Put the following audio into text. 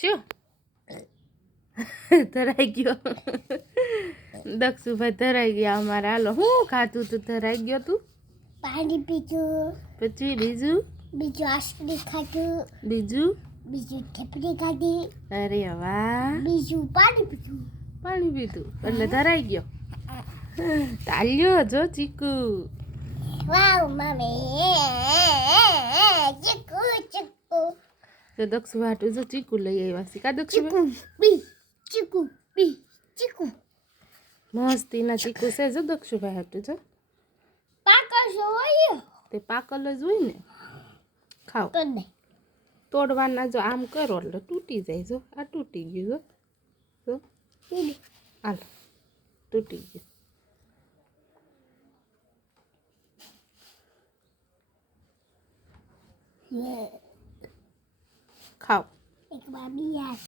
શું ધરાઈ ગયો દક્ષુભાઈ ધરાઈ ગયા અમારા. હાલો શું ખાધું તું? ધરાઈ ગયો તું? પાણી પીધું. પછી બીજું? બીજું આઈસ્ક્રીમ ખાધું. બીજું? બીજું થેપલી ખાધી. અરે વાહ. બીજું પાણી પીધું. પાણી પીધું એટલે ધરાઈ ગયો. તાલ્યો જો ચીકુ. વાવ મમ્મી ચીકુ ચીકુ. તો દક્ષુ હાટું જો ચીકુ લઈ આવ્યા છે કા દક્ષુ? ચીકુ બી ચીકુ બી ચીકુ. મસ્તીના ચીકુ છે જો દક્ષુભાઈ હાટું જો. પાકળ હોય તે પાકલ જ હોય ને. ખાઓ. તો નહીં તોડવાના જો આમ કરો એટલે તૂટી જાય. જો આ તૂટી ગયું જો. હાલો તૂટી ગયું. ખાઓ. એક બાબી